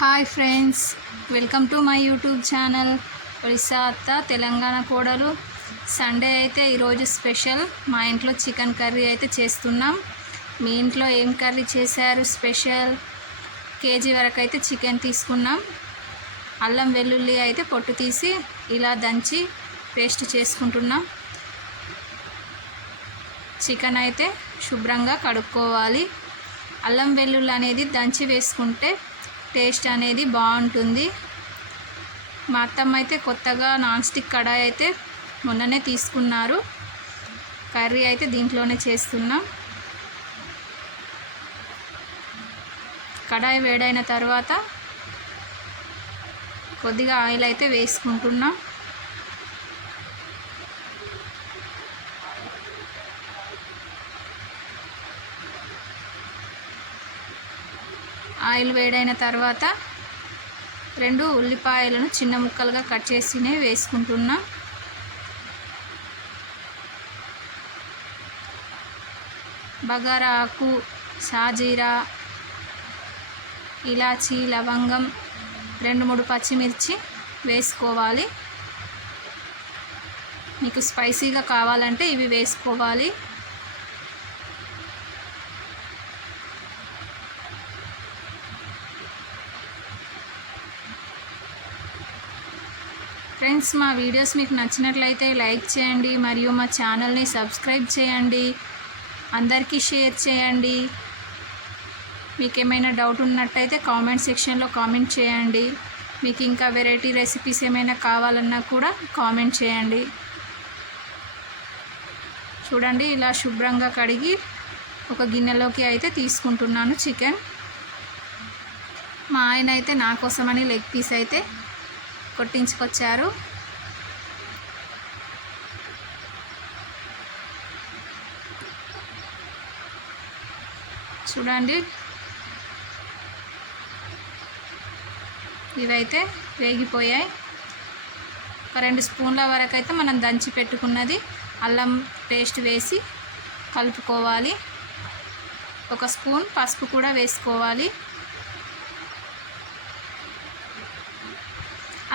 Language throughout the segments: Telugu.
Hi friends, welcome to my YouTube channel Orissa అత్త తెలంగాణ కోడలు. సండే అయితే ఈరోజు స్పెషల్ మా ఇంట్లో చికెన్ కర్రీ అయితే చేస్తున్నాం. మీ ఇంట్లో ఏం కర్రీ చేశారు స్పెషల్? కేజీ వరకు అయితే చికెన్ తీసుకున్నాం. అల్లం వెల్లుల్లి అయితే పొట్టు తీసి ఇలా దంచి పేస్ట్ చేసుకుంటున్నాం. చికెన్ అయితే శుభ్రంగా కడుక్కోవాలి. అల్లం వెల్లుల్లి అనేది దంచి వేసుకుంటే టేస్ట్ అనేది బాగుంటుంది. మా అత్తమ్మ అయితే కొత్తగా నాన్ స్టిక్ కడాయి అయితే మొన్ననే తీసుకున్నారు. కర్రీ అయితే దీంట్లోనే చేస్తున్నాం. కడాయి వేడైన తర్వాత కొద్దిగా ఆయిల్ అయితే వేసుకుంటున్నాం. ఆయిల్ వేడైన తర్వాత 2 ఉల్లిపాయలను చిన్న ముక్కలుగా కట్ చేసినే వేసుకుంటున్నా. బగారా ఆకు, సాజీరా, ఇలాచి, లవంగం, 2-3 పచ్చిమిర్చి వేసుకోవాలి. మీకు స్పైసీగా కావాలంటే ఇవి వేసుకోవాలి. ఫ్రెండ్స్, మా వీడియోస్ మీకు నచ్చినట్లయితే లైక్ చేయండి మరియు మా ఛానల్ని సబ్స్క్రైబ్ చేయండి. అందరికీ షేర్ చేయండి. మీకు ఏమైనా డౌట్ ఉన్నట్టయితే కామెంట్ సెక్షన్లో కామెంట్ చేయండి. మీకు ఇంకా వెరైటీ రెసిపీస్ ఏమైనా కావాలన్నా కూడా కామెంట్ చేయండి. చూడండి, ఇలా శుభ్రంగా కడిగి ఒక గిన్నెలోకి అయితే తీసుకుంటున్నాను చికెన్. మా ఆయన అయితే నా కోసమని లెగ్ పీస్ అయితే కొట్టించుకొచ్చారు. చూడండి, ఇవైతే వేగిపోయాయి. ఒక 2 స్పూన్ల వరకు అయితే మనం దంచి పెట్టుకున్నది అల్లం పేస్ట్ వేసి కలుపుకోవాలి. 1 స్పూన్ పసుపు కూడా వేసుకోవాలి.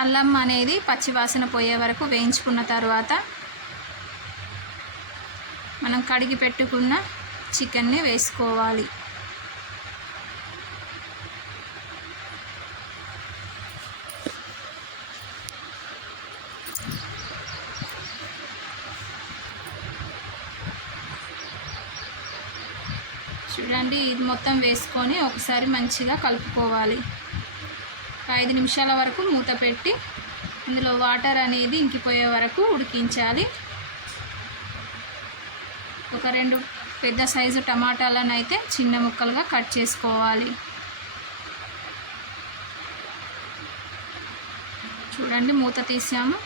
అల్లం అనేది పచ్చివాసన పోయే వరకు వేయించుకున్న తర్వాత మనం కడిగి పెట్టుకున్న చికెన్ని వేసుకోవాలి. చూడండి, ఇది మొత్తం వేసుకొని ఒకసారి మంచిగా కలుపుకోవాలి. 5 నిమిషాల వరకు మూత పెట్టి ఇందులో వాటర్ అనేది ఇంకిపోయే వరకు ఉడికించాలి. ఒక 2 పెద్ద సైజు టమాటాలను అయితే చిన్న ముక్కలుగా కట్ చేసుకోవాలి. చూడండి, మూత తీసాము.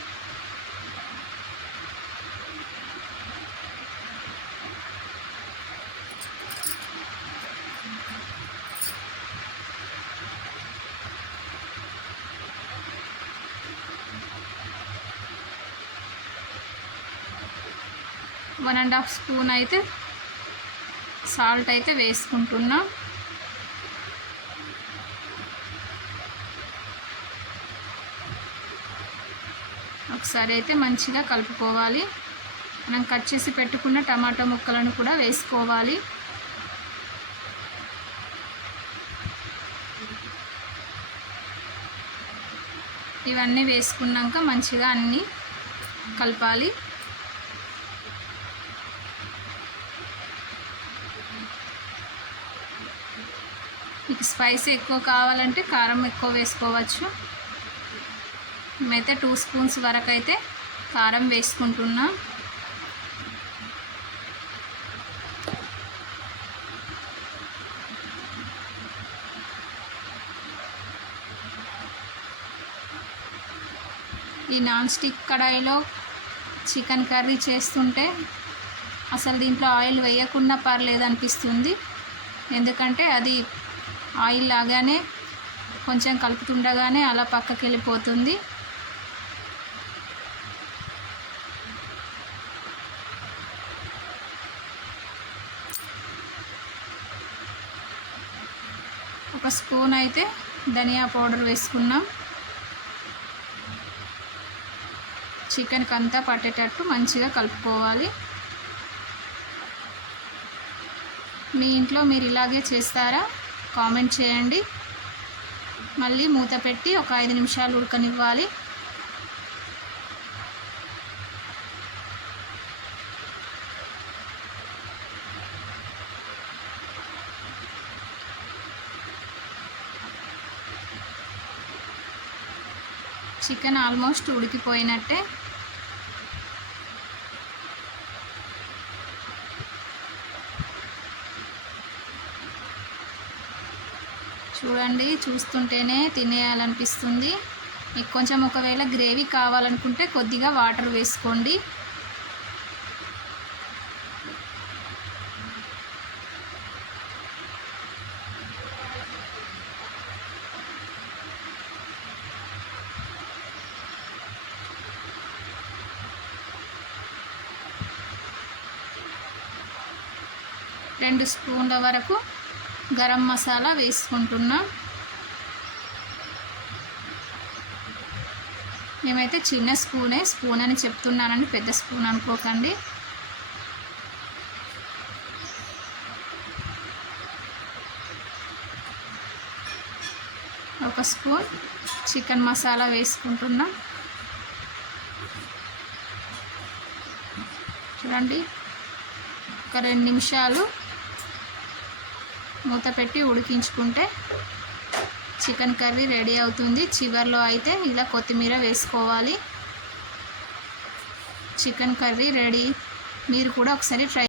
వన్ అండ్ హాఫ్ స్పూన్ అయితే సాల్ట్ అయితే వేసుకుంటున్నాం. ఒకసారి అయితే మంచిగా కలుపుకోవాలి. మనం కట్ చేసి పెట్టుకున్న టమాటా ముక్కలను కూడా వేసుకోవాలి. ఇవన్నీ వేసుకున్నాక మంచిగా అన్నీ కలపాలి. మీకు స్పైసీ ఎక్కువ కావాలంటే కారం ఎక్కువ వేసుకోవచ్చు. మేమైతే 2 స్పూన్స్ వరకు అయితే కారం వేసుకుంటున్నా. ఈ నాన్ స్టిక్ కడాయిలో చికెన్ కర్రీ చేస్తుంటే అసలు దీంట్లో ఆయిల్ వేయకుండా పర్లేదు అనిపిస్తుంది. ఎందుకంటే అది ఆయిల్ లాగానే కొంచెం కలుపుతుండగానే అలా పక్కకి వెళ్ళిపోతుంది. ఒక స్పూన్ అయితే ధనియా పౌడర్ వేసుకున్నాం. చికెన్కి అంతా పట్టేటట్టు మంచిగా కలుపుకోవాలి. మీ ఇంట్లో మీరు ఇలాగే చేస్తారా? కామెంట్ చేయండి. మళ్ళీ మూత పెట్టి ఒక 5 నిమిషాలు ఉడకనివ్వాలి. చికెన్ ఆల్మోస్ట్ ఉడికిపోయినట్టే. చూడండి, చూస్తుంటేనే తినేయాలనిపిస్తుంది. మీకు కొంచెం ఒకవేళ గ్రేవీ కావాలనుకుంటే కొద్దిగా వాటర్ వేసుకోండి. రెండు స్పూన్ల వరకు గరం మసాలా వేసుకుంటున్నాం. మేమైతే చిన్న స్పూన్ అని చెప్తున్నానని పెద్ద స్పూన్ అనుకోకండి. ఒక స్పూన్ చికెన్ మసాలా వేసుకుంటున్నాం. చూడండి, ఒక 2 నిమిషాలు మూత పెట్టి ఉడికించుకుంటే చికెన్ కర్రీ రెడీ అవుతుంది. చివర్లో అయితే ఇలా కొత్తిమీర వేసుకోవాలి. Chicken curry ready. మీరు కూడా ఒకసారి ట్రై